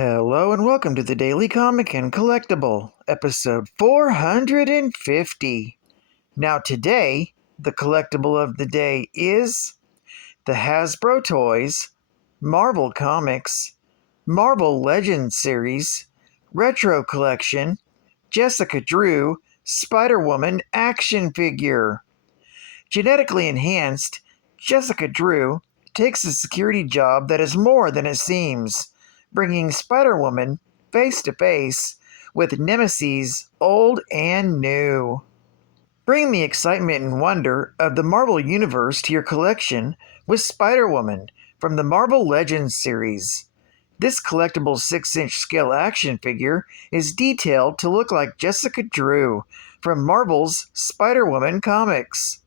Hello and welcome to the Daily Comic and Collectible, episode 450. Now today, the collectible of the day is the Hasbro Toys, Marvel Comics, Marvel Legends series, Retro Collection, Jessica Drew, Spider-Woman action figure. Genetically enhanced, Jessica Drew takes a security job that is more than it seems, bringing Spider-Woman face to face with nemeses old and new. Bring the excitement and wonder of the Marvel Universe to your collection with Spider-Woman from the Marvel Legends series. This collectible 6-inch scale action figure is detailed to look like Jessica Drew from Marvel's Spider-Woman comics.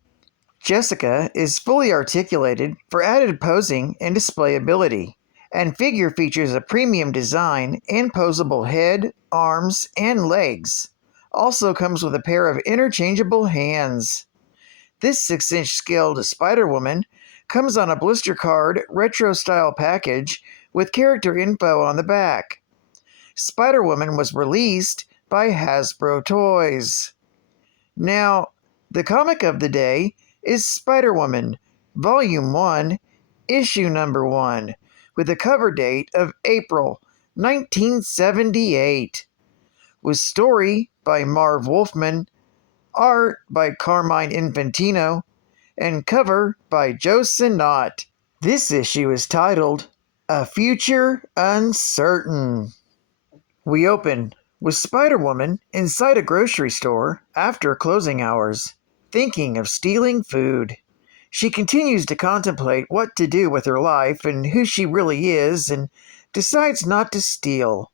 Jessica is fully articulated for added posing and displayability, and figure features a premium design and posable head, arms, and legs. Also comes with a pair of interchangeable hands. This 6-inch scaled Spider-Woman comes on a blister card retro-style package with character info on the back. Spider-Woman was released by Hasbro Toys. Now, the comic of the day is Spider-Woman, Volume 1, Issue Number 1, with a cover date of April 1978, with story by Marv Wolfman, art by Carmine Infantino, and cover by Joe Sinnott. This issue is titled, A Future Uncertain. We open with Spider-Woman inside a grocery store after closing hours, thinking of stealing food. She continues to contemplate what to do with her life and who she really is and decides not to steal.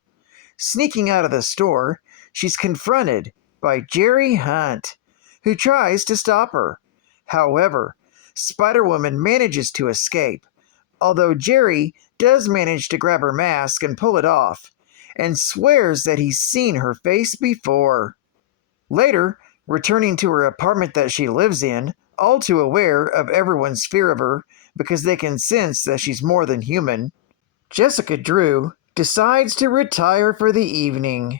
Sneaking out of the store, she's confronted by Jerry Hunt, who tries to stop her. However, Spider-Woman manages to escape, although Jerry does manage to grab her mask and pull it off, and swears that he's seen her face before. Later, returning to her apartment that she lives in, all too aware of everyone's fear of her because they can sense that she's more than human, Jessica Drew decides to retire for the evening.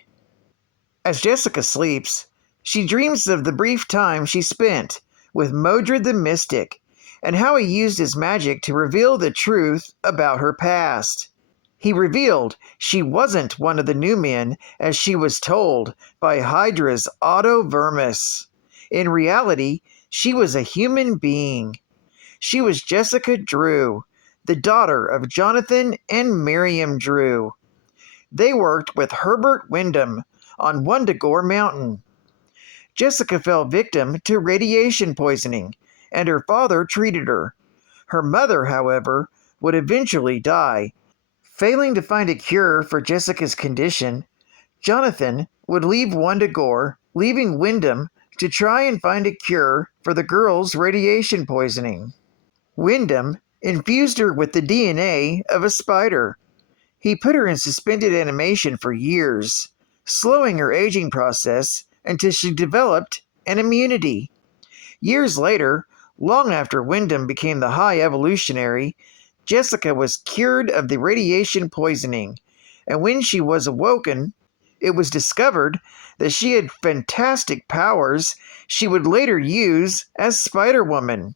As Jessica sleeps, she dreams of the brief time she spent with Modred the Mystic and how he used his magic to reveal the truth about her past. He revealed she wasn't one of the new men as she was told by Hydra's Otto Vermis. In reality, she was a human being. She was Jessica Drew, the daughter of Jonathan and Miriam Drew. They worked with Herbert Wyndham on Wundagore Mountain. Jessica fell victim to radiation poisoning, and her father treated her. Her mother, however, would eventually die. Failing to find a cure for Jessica's condition, Jonathan would leave Wundagore, leaving Wyndham to try and find a cure for the girl's radiation poisoning. Wyndham infused her with the DNA of a spider. He put her in suspended animation for years, slowing her aging process until she developed an immunity. Years later, long after Wyndham became the High Evolutionary, Jessica was cured of the radiation poisoning, and when she was awoken, it was discovered that she had fantastic powers she would later use as Spider-Woman.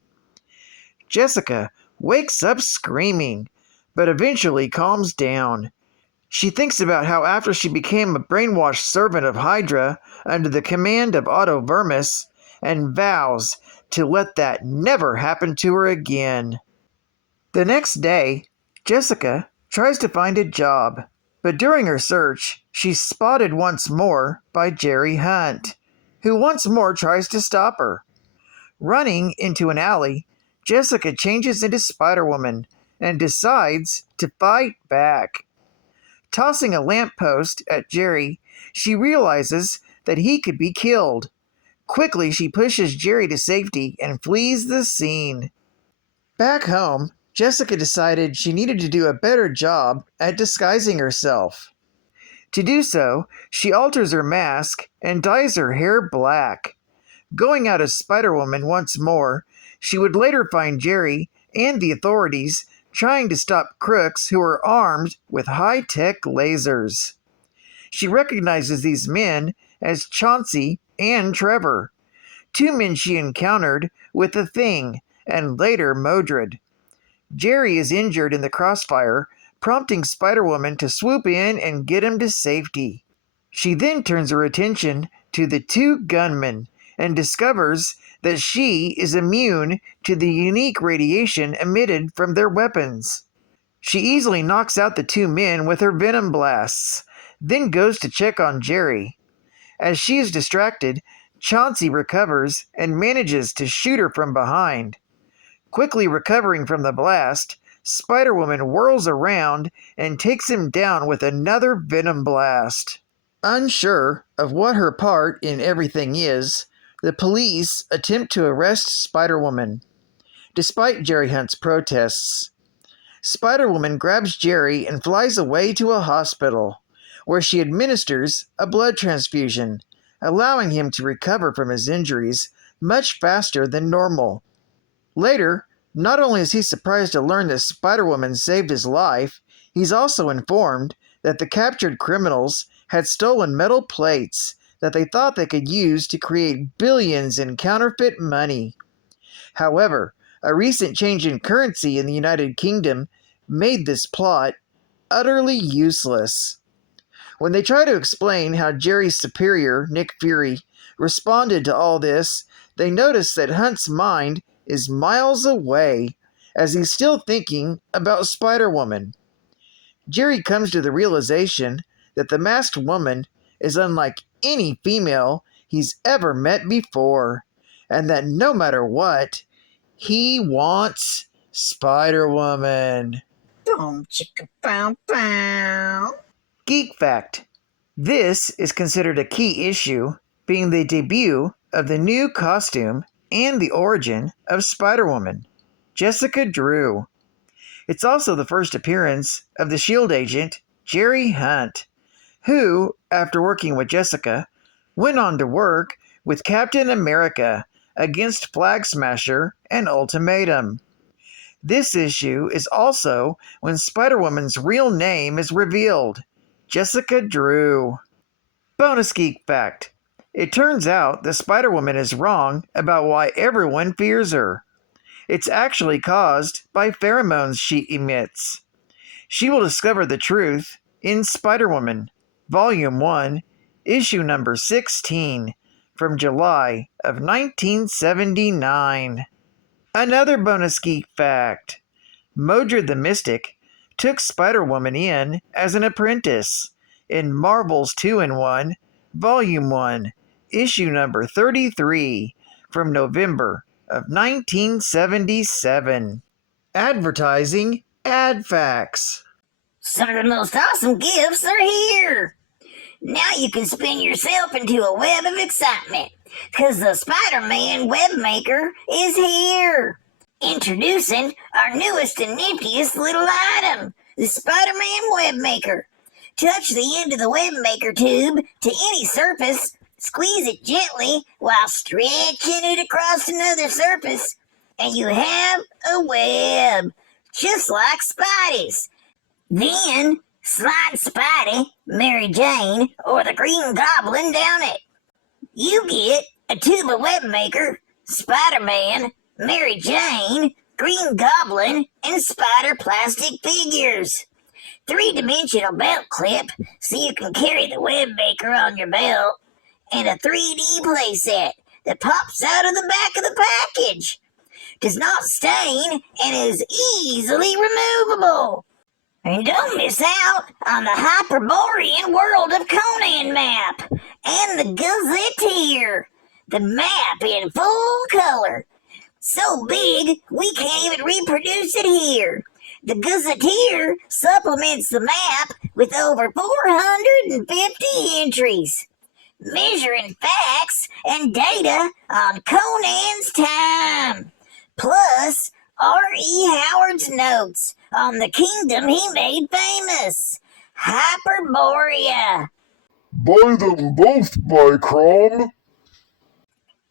Jessica wakes up screaming, but eventually calms down. She thinks about how after she became a brainwashed servant of Hydra under the command of Otto Vermis, and vows to let that never happen to her again. The next day, Jessica tries to find a job, but during her search, she's spotted once more by Jerry Hunt, who once more tries to stop her. Running into an alley, Jessica changes into Spider-Woman and decides to fight back. Tossing a lamppost at Jerry, she realizes that he could be killed. Quickly, she pushes Jerry to safety and flees the scene. Back home, Jessica decided she needed to do a better job at disguising herself. To do so, she alters her mask and dyes her hair black. Going out as Spider-Woman once more, she would later find Jerry and the authorities trying to stop crooks who are armed with high-tech lasers. She recognizes these men as Chauncey and Trevor, two men she encountered with the Thing and later Modred. Jerry is injured in the crossfire, prompting Spider-Woman to swoop in and get him to safety. She then turns her attention to the two gunmen and discovers that she is immune to the unique radiation emitted from their weapons. She easily knocks out the two men with her venom blasts, then goes to check on Jerry. As she is distracted, Chauncey recovers and manages to shoot her from behind. Quickly recovering from the blast, Spider-Woman whirls around and takes him down with another venom blast. Unsure of what her part in everything is, the police attempt to arrest Spider-Woman. Despite Jerry Hunt's protests, Spider-Woman grabs Jerry and flies away to a hospital, where she administers a blood transfusion, allowing him to recover from his injuries much faster than normal. Later, not only is he surprised to learn that Spider-Woman saved his life, he's also informed that the captured criminals had stolen metal plates that they thought they could use to create billions in counterfeit money. However, a recent change in currency in the United Kingdom made this plot utterly useless. When they try to explain how Jerry's superior, Nick Fury, responded to all this, they notice that Hunt's mind is miles away, as he's still thinking about Spider-Woman. Jerry comes to the realization that the masked woman is unlike any female he's ever met before, and that no matter what, he wants Spider-Woman. Boom, chicka, bow, bow. Geek fact: this is considered a key issue, being the debut of the new costume and the origin of Spider-Woman, Jessica Drew. It's also the first appearance of the S.H.I.E.L.D. agent, Jerry Hunt, who, after working with Jessica, went on to work with Captain America against Flag Smasher and Ultimatum. This issue is also when Spider-Woman's real name is revealed, Jessica Drew. Bonus geek fact: it turns out that Spider-Woman is wrong about why everyone fears her. It's actually caused by pheromones she emits. She will discover the truth in Spider-Woman, Volume 1, Issue number 16, from July of 1979. Another bonus geek fact: Modred the Mystic took Spider-Woman in as an apprentice in Marvel's 2-in-1, Volume 1, Issue number 33, from November of 1977. Advertising ad facts. Some of the most awesome gifts are here. Now you can spin yourself into a web of excitement, because the Spider-Man web maker is here. Introducing our newest and niftiest little item, the Spider-Man web maker. Touch the end of the web maker tube to any surface, squeeze it gently while stretching it across another surface, and you have a web, just like Spidey's. Then slide Spidey, Mary Jane, or the Green Goblin down it. You get a tube of web maker, Spider-Man, Mary Jane, Green Goblin, and Spider plastic figures. 3-dimensional belt clip so you can carry the web maker on your belt, and a 3D playset that pops out of the back of the package. Does not stain and is easily removable. And don't miss out on the Hyperborean World of Conan map and the Gazetteer, the map in full color. So big, we can't even reproduce it here. The Gazetteer supplements the map with over 450 entries, measuring facts and data on Conan's time, plus R.E. Howard's notes on the kingdom he made famous, Hyperborea. Buy them both, by Crom.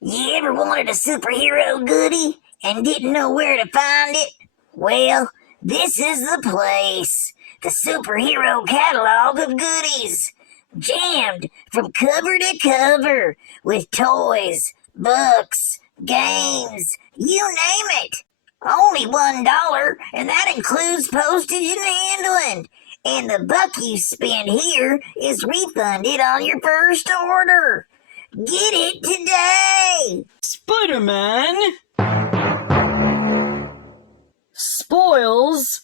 You ever wanted a superhero goodie and didn't know where to find it? Well, This is the place, the superhero catalog of goodies, jammed from cover to cover with toys, books, games, you name it. Only $1, and that includes postage and handling. And the buck you spend here is refunded on your first order. Get it today! Spider-Man spoils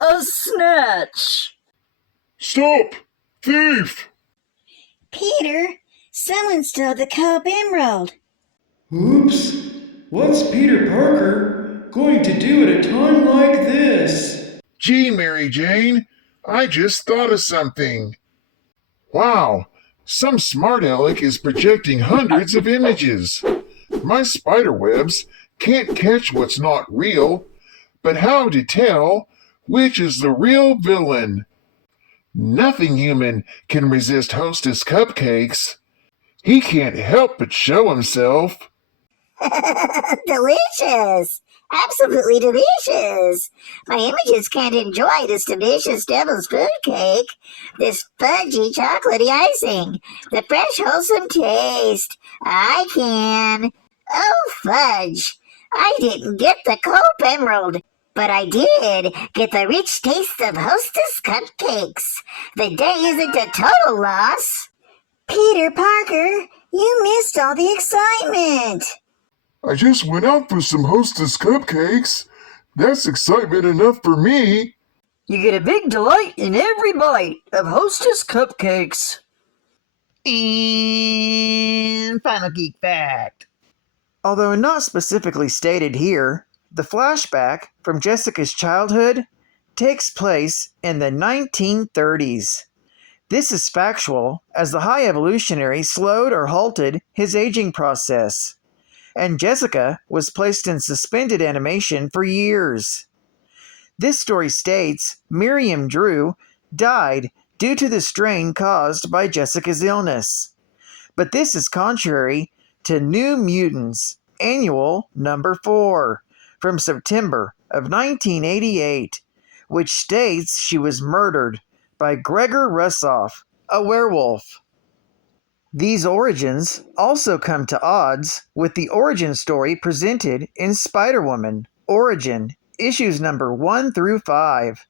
a snatch. Stop! Thief! Peter, someone stole the Cope Emerald. Oops! What's Peter Parker going to do at a time like this? Gee, Mary Jane, I just thought of something. Wow, some smart aleck is projecting hundreds of images. My spider webs can't catch what's not real, but how to tell which is the real villain? Nothing human can resist Hostess Cupcakes. He can't help but show himself. Delicious! Absolutely delicious! My images can't enjoy this delicious devil's food cake, this fudgy chocolatey icing, the fresh wholesome taste. I can. Oh, fudge! I didn't get the Cope Emerald, but I did get the rich taste of Hostess Cupcakes. The day isn't a total loss. Peter Parker, you missed all the excitement. I just went out for some Hostess Cupcakes. That's excitement enough for me. You get a big delight in every bite of Hostess Cupcakes. And final geek fact. Although not specifically stated here, the flashback from Jessica's childhood takes place in the 1930s. This is factual, as the High Evolutionary slowed or halted his aging process, and Jessica was placed in suspended animation for years. This story states Miriam Drew died due to the strain caused by Jessica's illness. But this is contrary to New Mutants Annual Number 4 from September of 1988, which states she was murdered by Gregor Russoff, a werewolf. These origins also come to odds with the origin story presented in Spider-Woman Origin, issues number 1 through 5.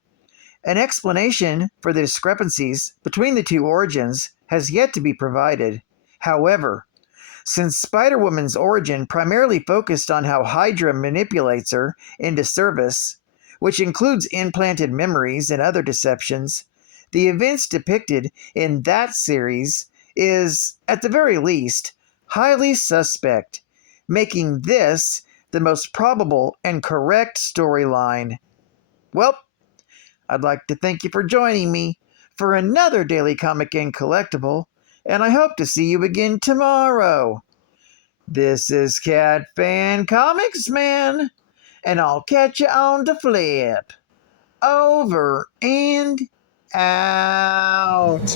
An explanation for the discrepancies between the two origins has yet to be provided. However, since Spider-Woman's origin primarily focused on how Hydra manipulates her into service, which includes implanted memories and other deceptions, the events depicted in that series is, at the very least, highly suspect, making this the most probable and correct storyline. Well, I'd like to thank you for joining me for another Daily Comic and Collectible, and I hope to see you again tomorrow. This is Cat Fan Comics Man, and I'll catch you on the flip. Over and out.